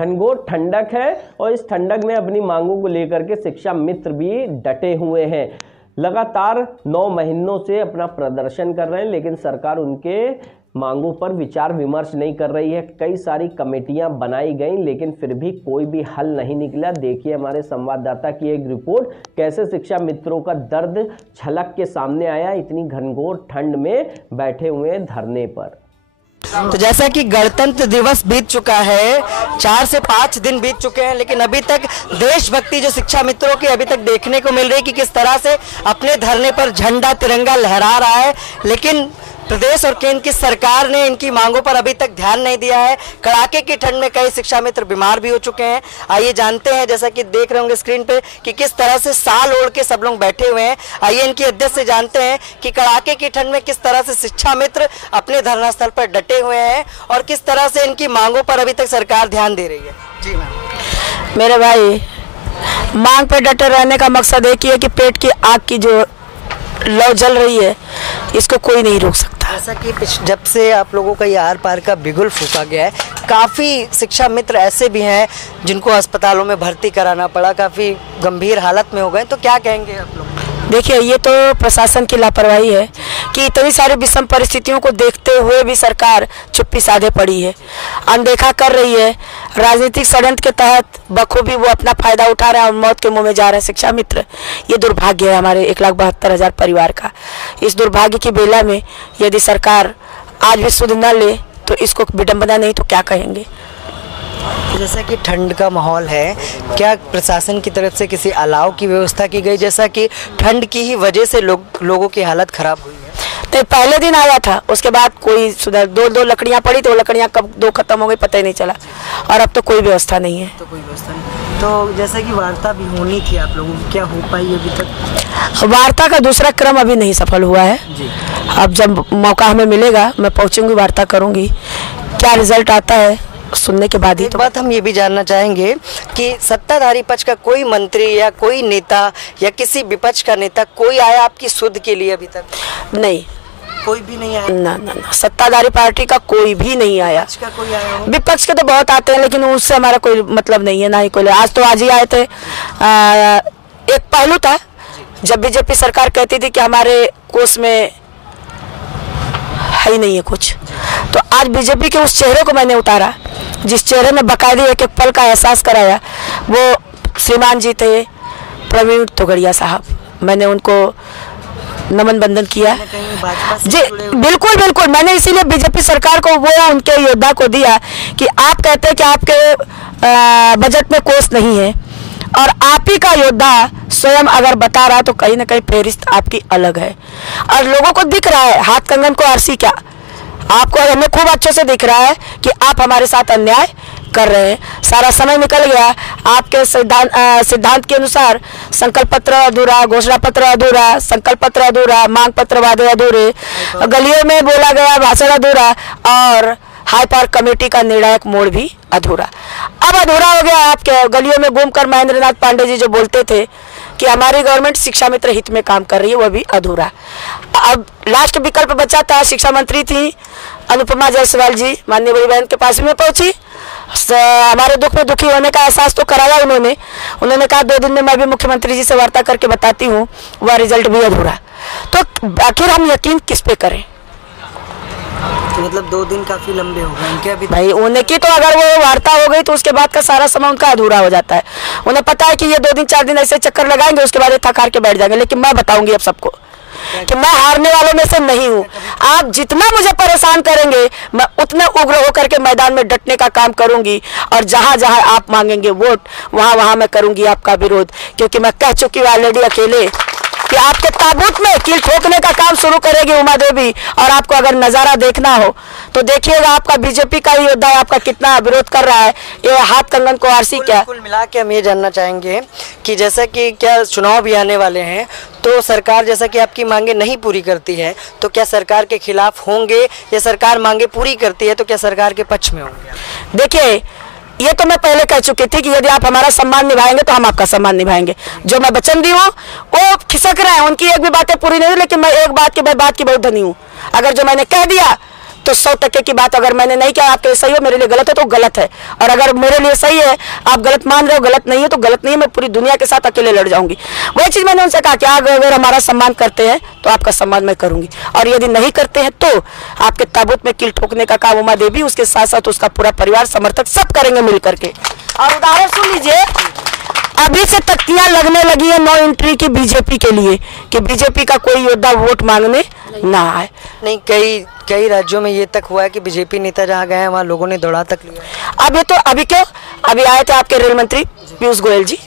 घनघोर ठंडक है और इस ठंडक में अपनी मांगों को लेकर के शिक्षा मित्र भी डटे हुए हैं। लगातार 9 महीनों से अपना प्रदर्शन कर रहे हैं, लेकिन सरकार उनके मांगों पर विचार विमर्श नहीं कर रही है। कई सारी कमेटियां बनाई गई, लेकिन फिर भी कोई भी हल नहीं निकला। देखिए हमारे संवाददाता की एक रिपोर्ट, कैसे शिक्षा मित्रों का दर्द झलक के सामने आया इतनी घनघोर ठंड में बैठे हुए धरने पर। तो जैसा कि गणतंत्र दिवस बीत चुका है, 4 से 5 दिन बीत चुके हैं, लेकिन अभी तक देशभक्ति जो शिक्षा मित्रों की अभी तक देखने को मिल रही है कि किस तरह से अपने धरने पर झंडा तिरंगा लहरा रहा है। लेकिन प्रदेश और केंद्र की सरकार ने इनकी मांगों पर अभी तक ध्यान नहीं दिया है। कड़ाके की ठंड में कई शिक्षा मित्र बीमार भी हो चुके हैं। आइए जानते हैं, जैसा कि देख रहे होंगे स्क्रीन पे, कि किस तरह से साल ओढ़ के सब लोग बैठे हुए हैं। आइए इनकी अध्यक्ष से जानते हैं कि कड़ाके की ठंड में किस तरह से शिक्षा मित्र अपने धरना स्थल पर डटे हुए हैं और किस तरह से इनकी मांगों पर अभी तक सरकार ध्यान दे रही है। जी मैम। मेरे भाई, मांग पे डटे रहने का मकसद एक ही है कि पेट की आग की जो लौ जल रही है, इसको कोई नहीं रोक सकता। जैसा कि जब से आप लोगों का ये आर पार का बिगुल फूका गया है, काफ़ी शिक्षा मित्र ऐसे भी हैं जिनको अस्पतालों में भर्ती कराना पड़ा, काफ़ी गंभीर हालत में हो गए, तो क्या कहेंगे आप लोग? देखिए, ये तो प्रशासन की लापरवाही है कि इतनी सारी विषम परिस्थितियों को देखते हुए भी सरकार चुप्पी साधे पड़ी है, अनदेखा कर रही है। राजनीतिक षड्यंत्र के तहत बखूबी वो अपना फायदा उठा रहे हैं और मौत के मुंह में जा रहे हैं शिक्षा मित्र। ये दुर्भाग्य है हमारे 1,72,000 परिवार का। इस दुर्भाग्य की बेला में यदि सरकार आज भी सुध न ले तो इसको विडंबना नहीं तो क्या कहेंगे। जैसा कि ठंड का माहौल है, क्या प्रशासन की तरफ से किसी अलाव की व्यवस्था की गई, जैसा कि ठंड की ही वजह से लोगों की हालत खराब हुई है? तो पहले दिन आया था, उसके बाद कोई सुधार, दो लकड़ियां पड़ी तो लकड़ियां कब 2 खत्म हो गई पता ही नहीं चला, और अब तो कोई व्यवस्था नहीं है। तो कोई व्यवस्था नहीं। तो जैसा कि वार्ता भी होनी थी आप लोगों की, क्या हो पाई अभी तक? वार्ता का दूसरा क्रम अभी नहीं सफल हुआ है जी। अब जब मौका हमें मिलेगा मैं पहुंचूंगी, वार्ता करूंगी, क्या रिजल्ट आता है सुनने के बाद ही। एक बात हम ये भी जानना चाहेंगे कि सत्ताधारी पक्ष का कोई मंत्री या कोई नेता या किसी विपक्ष का नेता कोई आया आपकी सुध के लिए? अभी तक नहीं, कोई भी नहीं आया। ना, सत्ताधारी पार्टी का कोई भी नहीं आया। विपक्ष का कोई आया हो? विपक्ष के तो बहुत आते हैं, लेकिन उससे हमारा कोई मतलब नहीं है, ना ही कोई। आज ही आए थे। एक पहलू था जब बीजेपी सरकार कहती थी कि हमारे कोष में है ही नहीं है कुछ, तो आज बीजेपी के उस चेहरे को मैंने उतारा जिस चेहरे ने बाकायदे एक एक पल का एहसास कराया। वो श्रीमान जी थे प्रवीण तोगड़िया साहब, मैंने उनको नमन बंदन किया जी। बिल्कुल मैंने इसीलिए बीजेपी सरकार को वो उनके योद्धा को दिया कि आप कहते हैं कि आपके बजट में कोष नहीं है और आप ही का योद्धा स्वयं अगर बता रहा है तो कहीं ना कहीं फेरिस्त आपकी अलग है और लोगों को दिख रहा है। हाथ कंगन को आरसी क्या, आपको हमें खूब अच्छे से दिख रहा है कि आप हमारे साथ अन्याय कर रहे हैं। सारा समय निकल गया, आपके सिद्धांत के अनुसार संकल्प पत्र अधूरा, घोषणा पत्र अधूरा, संकल्प पत्र अधूरा, मांग पत्र वादे अधूरे, गलियों में बोला गया भाषण अधूरा और हाई पावर कमेटी का निर्णायक मोड़ भी अधूरा। अब अधूरा हो गया। आपके गलियों में घूमकर महेंद्र नाथ पांडे जी जो बोलते थे कि हमारी गवर्नमेंट शिक्षा मित्र हित में काम कर रही है, वह भी अधूरा। अब लास्ट विकल्प बचा था, शिक्षा मंत्री थी अनुपमा जायसवाल जी, माननीय बड़ी बहन के पास में पहुंची, हमारे दुख में दुखी होने का एहसास तो कराया उन्होंने कहा 2 दिन में मैं भी मुख्यमंत्री जी से वार्ता करके बताती हूँ, वह रिजल्ट भी अधूरा। तो आखिर हम यकीन किस पे करें? तो मतलब 2 दिन काफी लंबे हो गए उनके अभी भाई। उन्हें की तो अगर वो वार्ता हो गई तो उसके बाद का सारा समय उनका अधूरा हो जाता है। उन्हें पता है कि ये 2 दिन 4 दिन ऐसे चक्कर लगाएंगे, उसके बाद ये थक हार के बैठ जाएंगे। लेकिन मैं बताऊंगी अब सबको कि मैं हारने वालों में से नहीं हूँ। आप जितना मुझे परेशान करेंगे मैं उतना उग्र होकर के मैदान में डटने का काम करूंगी और जहां जहां आप मांगेंगे वोट वहां मैं करूंगी आपका विरोध, क्योंकि मैं कह चुकी हूँ ऑलरेडी अकेले कि आपके ताबूत में कील ठोकने का काम शुरू करेगी उमा देवी। और आपको अगर नजारा देखना हो तो देखिएगा, आपका बीजेपी का ही योद्धा आपका कितना विरोध कर रहा है। ये हाथ कंगन को आरसी क्या। कुल मिला के हम ये जानना चाहेंगे कि जैसा कि क्या चुनाव भी आने वाले हैं, तो सरकार जैसा कि आपकी मांगे नहीं पूरी करती है तो क्या सरकार के खिलाफ होंगे, या सरकार मांगे पूरी करती है तो क्या सरकार के पक्ष में होंगे? देखिए, ये तो मैं पहले कह चुकी थी कि यदि आप हमारा सम्मान निभाएंगे तो हम आपका सम्मान निभाएंगे। जो मैं वचन दी हूँ वो खिसक रहे हैं, उनकी एक भी बातें पूरी नहीं हुई, लेकिन मैं एक बात की बहुत धनी हूँ। अगर जो मैंने कह दिया तो 100% की बात अगर मैंने नहीं किया, आपके लिए सही हो, मेरे लिए गलत है तो गलत है, और अगर मेरे लिए सही है, आप गलत मान रहे हो, गलत नहीं है तो गलत नहीं है, मैं पूरी दुनिया के साथ अकेले लड़ जाऊंगी। वही चीज मैंने उनसे कहा कि अगर हमारा सम्मान करते हैं तो आपका सम्मान मैं करूंगी, और यदि नहीं करते हैं तो आपके ताबूत में कील ठोकने का काम उमा देवी, उसके साथ साथ उसका पूरा परिवार, समर्थक सब करेंगे मिल करके। और उदाहरण सुन लीजिए, अभी से तख्तियां लगने लगी है नो एंट्री की बीजेपी के लिए, कि बीजेपी का कोई योद्धा वोट मांगने ना आए। नहीं, कई राज्यों में ये तक हुआ है कि बीजेपी नेता जहाँ गए हैं वहाँ लोगों ने दौड़ा तक लिया। अभी आए थे आपके रेल मंत्री पीयूष गोयल जी,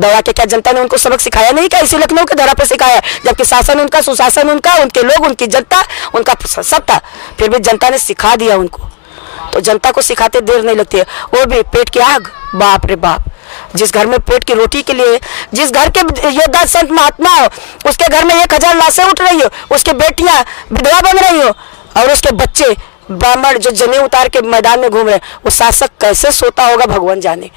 दौड़ा के क्या जनता ने उनको सबक सिखाया नहीं? क्या इसी लखनऊ के दौरा पे सिखाया? जबकि शासन उनका, सुशासन उनका, उनके लोग, उनकी जनता, उनका सब था, फिर भी जनता ने सिखा दिया उनको। तो जनता को सिखाते देर नहीं लगती है। वो भी पेट की आग, बाप रे बाप, जिस घर में पेट की रोटी के लिए, जिस घर के योद्धा संत महात्मा हो, उसके घर में 1000 लाशें उठ रही हो, उसके बेटियां विधवा बन रही हो, और उसके बच्चे ब्राह्मण जो जनेऊ उतार के मैदान में घूम रहे, वो शासक कैसे सोता होगा भगवान जाने।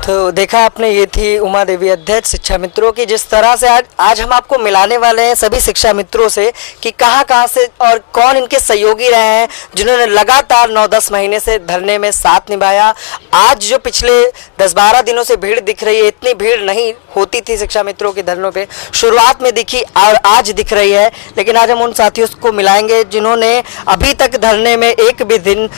तो देखा आपने, ये थी उमा देवी, अध्यक्ष शिक्षा मित्रों की। जिस तरह से आज हम आपको मिलाने वाले हैं सभी शिक्षा मित्रों से कि कहाँ से और कौन इनके सहयोगी रहे हैं, जिन्होंने लगातार 9-10 महीने से धरने में साथ निभाया। आज जो पिछले 10-12 दिनों से भीड़ दिख रही है, इतनी भीड़ नहीं होती थी शिक्षा मित्रों के धरनों पे, शुरुआत में दिखी और आज दिख रही है। लेकिन आज हम उन साथियों को मिलाएंगे जिन्होंने अभी तक धरने में एक भी दिन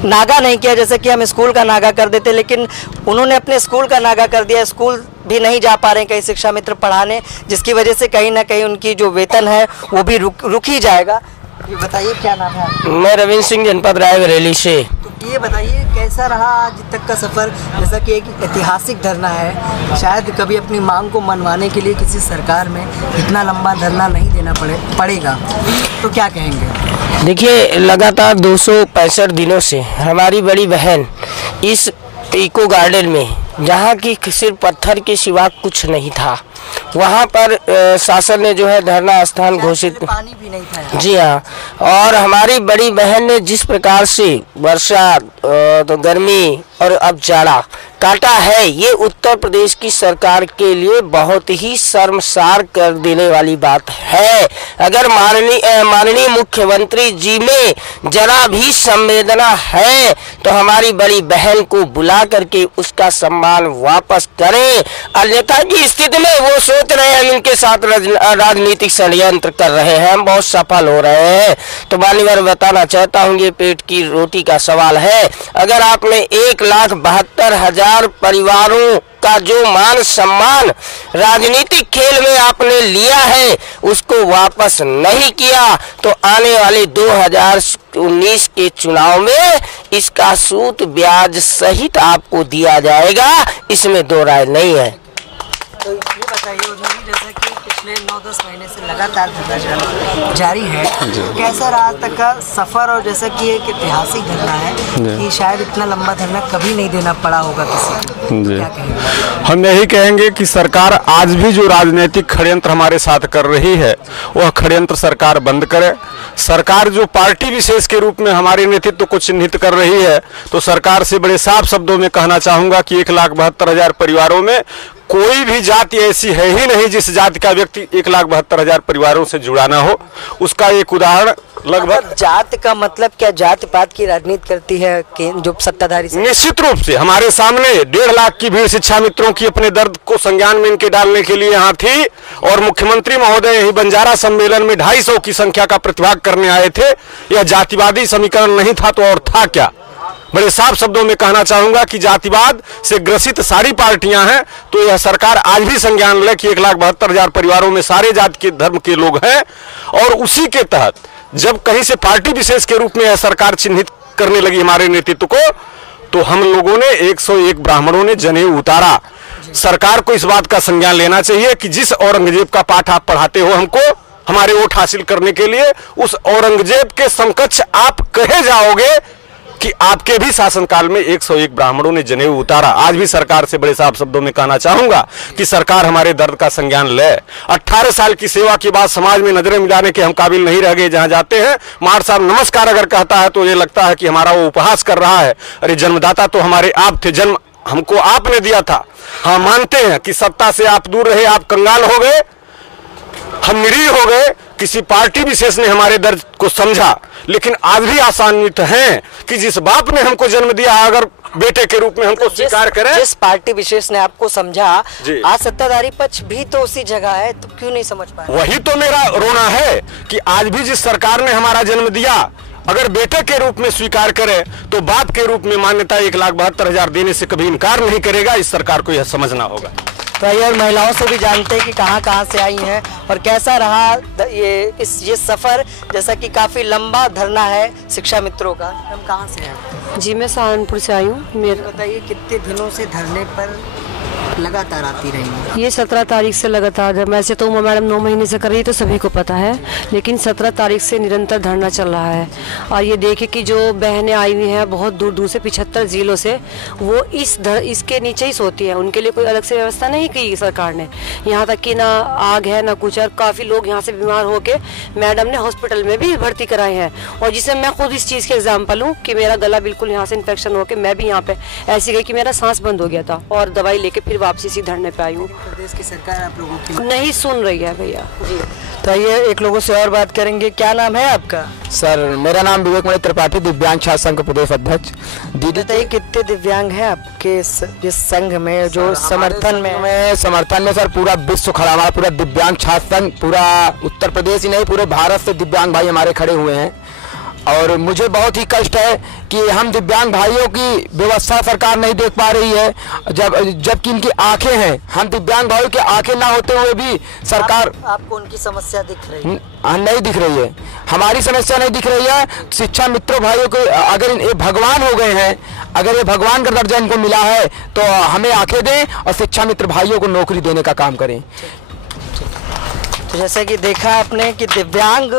नागा नहीं किया। जैसे कि हम स्कूल का नागा कर देते, लेकिन उन्होंने अपने स्कूल का नागा कर दिया। स्कूल भी नहीं जा पा रहे हैं कई शिक्षा मित्र पढ़ाने, जिसकी वजह से कहीं ना कहीं उनकी जो वेतन है वो भी रुक ही जाएगा। ये बताइए, क्या नाम है आपका? मैं रविंद्र सिंह, जनपद रायबरेली से। तो ये बताइए, कैसा रहा आज तक का सफ़र? जैसा कि एक ऐतिहासिक धरना है, शायद कभी अपनी मांग को मनवाने के लिए किसी सरकार में इतना लंबा धरना नहीं देना पड़ेगा, तो क्या कहेंगे? देखिए, लगातार 265 दिनों से हमारी बड़ी बहन इस इको गार्डन में, जहाँ की सिर्फ पत्थर के सिवा कुछ नहीं था, वहाँ पर शासन ने जो है धरना स्थान घोषित, पानी भी नहीं था। जी हाँ, और हमारी बड़ी बहन ने जिस प्रकार से वर्षा तो गर्मी और अब जाड़ा काटा है, ये उत्तर प्रदेश की सरकार के लिए बहुत ही शर्मसार कर देने वाली बात है। अगर माननीय मुख्यमंत्री जी में जरा भी संवेदना है तो हमारी बड़ी बहन को बुला करके उसका सम्मान वापस करें, अन्यथा की स्थिति में वो सोच रहे हैं इनके साथ राजनीतिक षड्यंत्र कर रहे हैं, हम बहुत सफल हो रहे हैं। तो मान्यवर बताना चाहता हूँ, ये पेट की रोटी का सवाल है। अगर आपने 1,72,000 परिवारों का जो मान सम्मान राजनीतिक खेल में आपने लिया है उसको वापस नहीं किया, तो आने वाले 2019 के चुनाव में इसका सूद ब्याज सहित आपको दिया जाएगा, इसमें दो राय नहीं है। तो ये बताइए, जैसा कि पिछले 9-10 महीने से लगातार धरना जारी है, कैसा रहा तक का सफर? और जैसा कि एक ऐतिहासिक धरना है कि शायद इतना लंबा धरना कभी नहीं देना पड़ा होगा किसी को, क्या कहेंगे? हम यही कहेंगे कि सरकार आज भी जो राजनीतिक षड्यंत्र हमारे साथ कर रही है वह षड्यंत्र सरकार बंद करे। सरकार जो पार्टी विशेष के रूप में हमारे नेतृत्व को चिन्हित कर रही है, तो सरकार से बड़े साफ शब्दों में कहना चाहूँगा कि 1,72,000 परिवारों में कोई भी जाति ऐसी है ही नहीं जिस जाति का व्यक्ति 1,72,000 परिवारों से जुड़ा ना हो। उसका एक उदाहरण लगभग, जात का मतलब क्या जाति पात की राजनीति करती है जो सत्ताधारी? निश्चित रूप से हमारे सामने 1.5 लाख की भीड़ शिक्षा मित्रों की अपने दर्द को संज्ञान में इनके डालने के लिए यहाँ थी, और मुख्यमंत्री महोदय यही बंजारा सम्मेलन में 250 की संख्या का प्रतिभाग करने आए थे। यह जातिवादी समीकरण नहीं था तो और था क्या? बड़े साफ शब्दों में कहना चाहूंगा कि जातिवाद से ग्रसित सारी पार्टियां हैं, तो यह सरकार आज भी संज्ञान ले कि 1,72,000 परिवारों में सारे जाति के धर्म के लोग हैं, और उसी के तहत जब कहीं से पार्टी विशेष के रूप में यह सरकार चिन्हित करने लगी हमारे नेतृत्व को, तो हम लोगों ने 101 ब्राह्मणों ने जनेऊ उतारा। सरकार को इस बात का संज्ञान लेना चाहिए कि जिस औरंगजेब का पाठ आप पढ़ाते हो हमको हमारे वोट हासिल करने के लिए, उस औरंगजेब के समकक्ष आप कहे जाओगे कि आपके भी शासनकाल में 101 ब्राह्मणों ने जनेऊ उतारा। आज भी सरकार से बड़े साफ शब्दों में कहना चाहूंगा कि सरकार हमारे दर्द का संज्ञान ले। 18 साल की सेवा के बाद समाज में नजरें मिलाने के हम काबिल नहीं रह गए। जहां जाते हैं मार साहब नमस्कार अगर कहता है तो ये लगता है कि हमारा वो उपहास कर रहा है। अरे जन्मदाता तो हमारे आप थे, जन्म हमको आपने दिया था। हाँ, मानते हैं कि सत्ता से आप दूर रहे, आप कंगाल हो गए, हम निरीह हो गए, किसी पार्टी विशेष ने हमारे दर्द को समझा, लेकिन आज भी आशान्वित हैं कि जिस बाप ने हमको जन्म दिया अगर बेटे के रूप में हमको स्वीकार करें। जिस पार्टी विशेष ने आपको समझा, आज सत्ताधारी पक्ष भी तो उसी जगह है, तो क्यों नहीं समझ पाए? वही तो मेरा रोना है कि आज भी जिस सरकार ने हमारा जन्म दिया अगर बेटे के रूप में स्वीकार करे तो बाप के रूप में मान्यता 1,72,000 देने से कभी इनकार नहीं करेगा। इस सरकार को यह समझना होगा। तो आइए और महिलाओं से भी जानते हैं कि कहाँ से आई हैं और कैसा रहा ये सफर, जैसा कि काफी लंबा धरना है शिक्षा मित्रों का। हम कहाँ से हैं? जी मैं सहारनपुर से आई हूँ। मेरे बताइए कितने दिनों से धरने पर लगातार आती रही हैं? ये 17 तारीख से लगातार, वैसे तो उमा मैडम 9 महीने से कर रही है तो सभी को पता है, लेकिन 17 तारीख से निरंतर धरना चल रहा है। और ये देखे कि जो बहनें आई हुई हैं बहुत दूर दूर से 75 जिलों से, वो इसके नीचे ही सोती हैं। उनके लिए कोई अलग से व्यवस्था नहीं की सरकार ने। यहाँ तक कि ना आग है ना कुछ, और काफ़ी लोग यहाँ से बीमार होकर मैडम ने हॉस्पिटल में भी भर्ती कराए हैं। और जिससे मैं खुद इस चीज़ के एग्जाम्पल हूँ कि मेरा गला बिल्कुल यहाँ से इन्फेक्शन होकर मैं भी यहाँ पे ऐसी गई कि मेरा सांस बंद हो गया था, और दवाई लेके फिर वापसी इसी धरने पे आई हूँ। प्रदेश की सरकार आप लोगों की नहीं सुन रही है भैया जी। तो ये एक लोगों से और बात करेंगे। क्या नाम है आपका? सर मेरा नाम विवेक मणि त्रिपाठी, दिव्यांग छात्र संघ प्रदेश अध्यक्ष। दीदी बताइए कितने दिव्यांग हैं आपके इस संघ में जो समर्थन में सर पूरा विश्व खड़ा, हमारा पूरा दिव्यांग छात्र संघ, पूरा उत्तर प्रदेश ही नहीं पूरे भारत से दिव्यांग भाई हमारे खड़े हुए हैं। और मुझे बहुत ही कष्ट है कि हम दिव्यांग भाइयों की व्यवस्था सरकार नहीं देख पा रही है, जबकि इनकी आंखें हैं। हम दिव्यांग भाइयों की आंखें ना होते हुए भी सरकार आपको उनकी समस्या दिख रही है? नहीं दिख रही है, हमारी समस्या नहीं दिख रही है। शिक्षा मित्रों भाइयों को अगर ये भगवान हो गए हैं, अगर ये भगवान का दर्जा इनको मिला है तो हमें आंखें दें और शिक्षा मित्र भाइयों को नौकरी देने का काम करें। तो जैसे कि देखा आपने कि दिव्यांग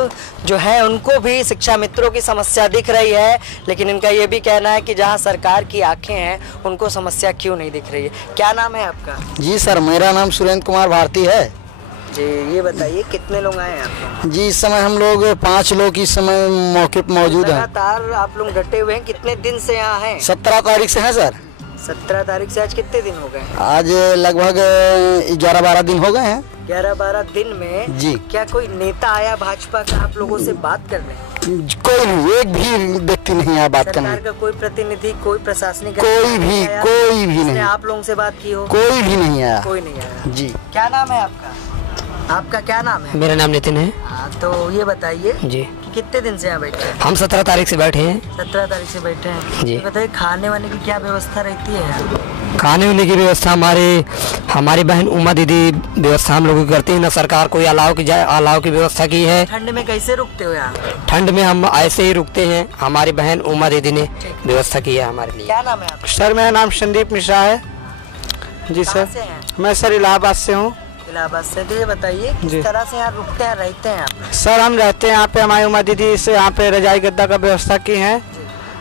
जो है उनको भी शिक्षा मित्रों की समस्या दिख रही है, लेकिन इनका ये भी कहना है कि जहां सरकार की आंखें हैं उनको समस्या क्यों नहीं दिख रही है। क्या नाम है आपका? जी सर मेरा नाम सुरेंद्र कुमार भारती है जी। ये बताइए कितने लोग आए हैं आप लोग? जी इस समय हम लोग 5 लोग इस समय मौके पर मौजूद हैं। लगातार आप लोग डटे हुए हैं, कितने दिन से यहाँ हैं? 17 तारीख से है सर। 17 तारीख से आज कितने दिन हो गए? आज लगभग 11-12 दिन हो गए हैं। 11-12 दिन में जी क्या कोई नेता आया भाजपा का आप लोगों से बात करने? कोई नहीं, एक भी व्यक्ति नहीं आया बात करने। सरकार का कोई प्रतिनिधि, कोई प्रशासनिक कोई भी नहीं। आप लोगों से बात की हो? कोई भी नहीं आया। कोई नहीं आया जी। क्या नाम है आपका? आपका क्या नाम है? मेरा नाम नितिन है। तो ये बताइए जी कि कितने दिन से यहाँ बैठे हैं? हम 17 तारीख से बैठे हैं। 17 तारीख से बैठे हैं जी। बताइए खाने वाने की क्या व्यवस्था रहती है यहाँ? खाने वाने की व्यवस्था हमारी बहन उमा दीदी व्यवस्था हम लोग करती है ना। सरकार कोई अलाव की व्यवस्था की है। ठंड में कैसे रुकते हो यहाँ? ठंड में हम ऐसे ही रुकते हैं, हमारी बहन उमा दीदी ने व्यवस्था की है हमारे लिए। क्या नाम है आपका? सर मेरा नाम संदीप मिश्रा है जी। सर मैं सर इलाहाबाद से हूँ। इलाहाबाद से। तो ये बताइए किस तरह से यहाँ रुकते हैं, रहते हैं आप? सर हम रहते हैं यहाँ पे, हमारी उमा दीदी से यहाँ पे रजाई गद्दा का व्यवस्था की है।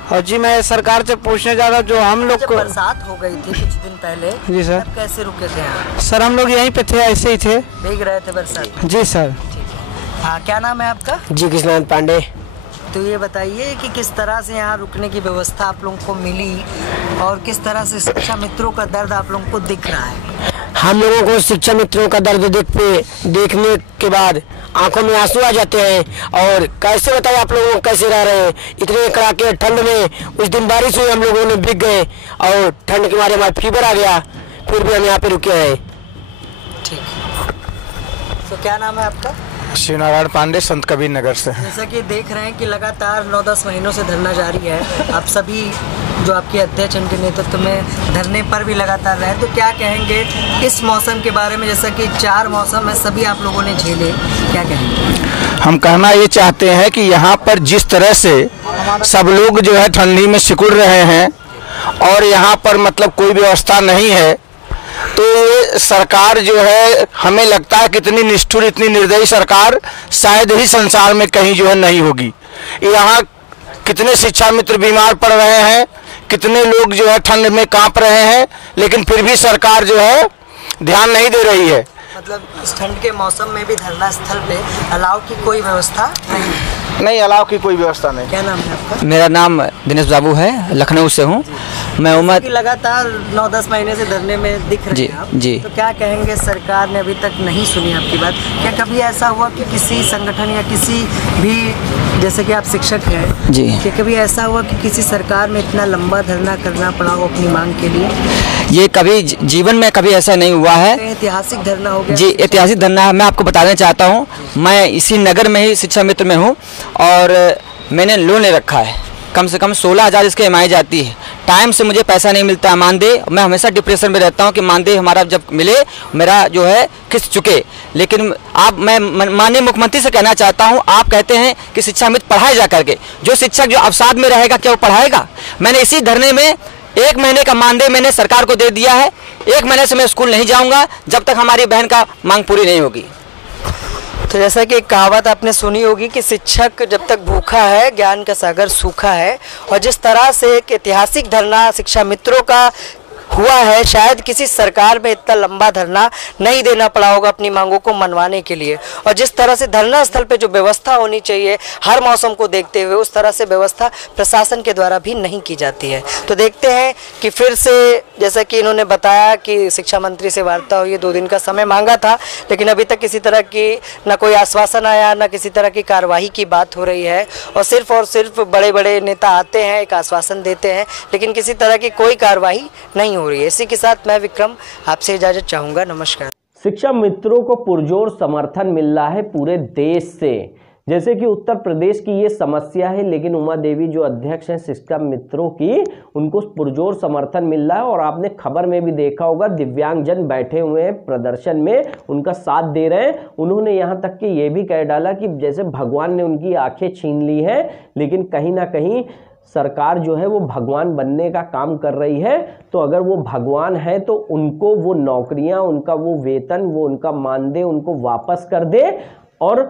और जी मैं सरकार से पूछने जा रहा हूँ जो हम लोग को बरसात हो गई थी कुछ दिन पहले जी सर, कैसे रुके थे यहाँ? सर हम लोग यहीं पे थे, ऐसे ही थे, भीग रहे थे बरसात? जी सर। हाँ क्या नाम है आपका? जी कृष्ण पांडे। तो ये बताइए कि किस तरह से यहाँ रुकने की व्यवस्था आप लोगों को मिली और किस तरह से शिक्षा मित्रों का दर्द आप लोगों को दिख रहा है? हम लोगों को शिक्षा मित्रों का दर्द देखने के बाद आंखों में आंसू आ जाते हैं। और कैसे बताओ आप लोगों को कैसे रह रहे हैं इतने कड़ाके ठंड में। उस दिन बारिश हुई, हम लोगों ने भीग गए और ठंड के मारे हमारा फीवर आ गया, फिर भी हम यहाँ पे रुके हैं। ठीक। तो क्या नाम है आपका? शिवनारायण पांडे, संत कबीर नगर से। जैसा कि देख रहे हैं कि लगातार 9-10 महीनों से धरना जारी है। आप सभी जो आपके अध्यक्ष उनके नेतृत्व में धरने पर भी लगातार रहे, तो क्या कहेंगे इस मौसम के बारे में? जैसा कि 4 मौसम है, सभी आप लोगों ने झेले, क्या कहेंगे? हम कहना ये चाहते हैं कि यहाँ पर जिस तरह से सब लोग जो है ठंडी में सिकुड़ रहे हैं और यहाँ पर मतलब कोई व्यवस्था नहीं है, तो ये सरकार जो है हमें लगता है कितनी निष्ठुर, इतनी निर्दयी सरकार शायद ही संसार में कहीं जो है नहीं होगी। यहाँ कितने शिक्षा मित्र बीमार पड़ रहे हैं, कितने लोग जो है ठंड में कांप रहे हैं, लेकिन फिर भी सरकार जो है ध्यान नहीं दे रही है। मतलब इस ठंड के मौसम में भी धरना स्थल पे अलाव की कोई व्यवस्था नहीं, अलाव की कोई व्यवस्था नहीं। क्या नाम है आपका? मेरा नाम दिनेश बाबू है, लखनऊ से हूँ मैं। उम्र कि लगातार 9-10 महीने से धरने में दिख रहे हैं आप, जी। तो क्या कहेंगे, सरकार ने अभी तक नहीं सुनी आपकी बात? क्या कभी ऐसा हुआ कि किसी संगठन या किसी भी, जैसे कि आप शिक्षक हैं जी, कि कभी ऐसा हुआ कि किसी सरकार में इतना लंबा धरना करना पड़ा हो अपनी मांग के लिए? ये कभी जीवन में कभी ऐसा नहीं हुआ है। ऐतिहासिक धरना हो गया जी, ऐतिहासिक धरना है। मैं आपको बताना चाहता हूँ, मैं इसी नगर में ही शिक्षा मित्र में हूँ और मैंने लोन ले रखा है, कम से कम 16,000 इसकी EMI जाती है। टाइम से मुझे पैसा नहीं मिलता है मानदेय। मैं हमेशा डिप्रेशन में रहता हूँ कि मानदेय हमारा जब मिले, मेरा जो है खिस चुके। लेकिन आप, मैं माननीय मुख्यमंत्री से कहना चाहता हूँ, आप कहते हैं कि शिक्षा मित्र पढ़ाए जा करके, जो शिक्षक जो अवसाद में रहेगा क्या वो पढ़ाएगा? मैंने इसी धरने में 1 महीने का मानदेय मैंने सरकार को दे दिया है। 1 महीने से मैं स्कूल नहीं जाऊँगा जब तक हमारी बहन का मांग पूरी नहीं होगी। तो जैसा कि एक कहावत आपने सुनी होगी कि शिक्षक जब तक भूखा है ज्ञान का सागर सूखा है, और जिस तरह से एक ऐतिहासिक धरना शिक्षा मित्रों का हुआ है, शायद किसी सरकार में इतना लंबा धरना नहीं देना पड़ा होगा अपनी मांगों को मनवाने के लिए। और जिस तरह से धरना स्थल पे जो व्यवस्था होनी चाहिए हर मौसम को देखते हुए, उस तरह से व्यवस्था प्रशासन के द्वारा भी नहीं की जाती है। तो देखते हैं कि फिर से, जैसा कि इन्होंने बताया कि शिक्षा मंत्री से वार्ता हुई, 2 दिन का समय मांगा था, लेकिन अभी तक किसी तरह की न कोई आश्वासन आया, न किसी तरह की कार्रवाई की बात हो रही है। और सिर्फ बड़े बड़े नेता आते हैं, एक आश्वासन देते हैं, लेकिन किसी तरह की कोई कार्रवाई नहीं हो रही है। इसी के साथ मैं विक्रम आपसे इजाजत चाहूंगा। नमस्कार। शिक्षा मित्रों को पुरजोर समर्थन मिल रहा है पूरे देश से। जैसे कि उत्तर प्रदेश की ये समस्या है, लेकिन उमा देवी जो अध्यक्ष हैं शिक्षा मित्रों की, उनको पुरजोर समर्थन मिल रहा है। और आपने खबर में भी देखा होगा, दिव्यांगजन बैठे हुए हैं प्रदर्शन में, उनका साथ दे रहे हैं। उन्होंने यहाँ तक कि ये भी कह डाला कि जैसे भगवान ने उनकी आंखें छीन ली है, लेकिन कहीं ना कहीं सरकार जो है वो भगवान बनने का काम कर रही है। तो अगर वो भगवान है तो उनको वो नौकरियां, उनका वो वेतन, वो उनका मानदेय उनको वापस कर दे। और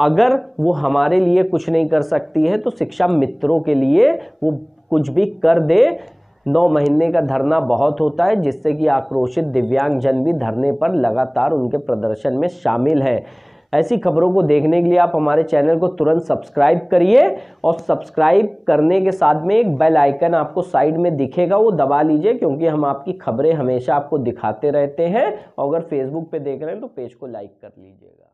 अगर वो हमारे लिए कुछ नहीं कर सकती है तो शिक्षा मित्रों के लिए वो कुछ भी कर दे। 9 महीने का धरना बहुत होता है, जिससे कि आक्रोशित दिव्यांगजन भी धरने पर लगातार उनके प्रदर्शन में शामिल है। ऐसी खबरों को देखने के लिए आप हमारे चैनल को तुरंत सब्सक्राइब करिए, और सब्सक्राइब करने के साथ में एक बेल आइकन आपको साइड में दिखेगा, वो दबा लीजिए, क्योंकि हम आपकी खबरें हमेशा आपको दिखाते रहते हैं। और अगर फेसबुक पे देख रहे हैं तो पेज को लाइक कर लीजिएगा।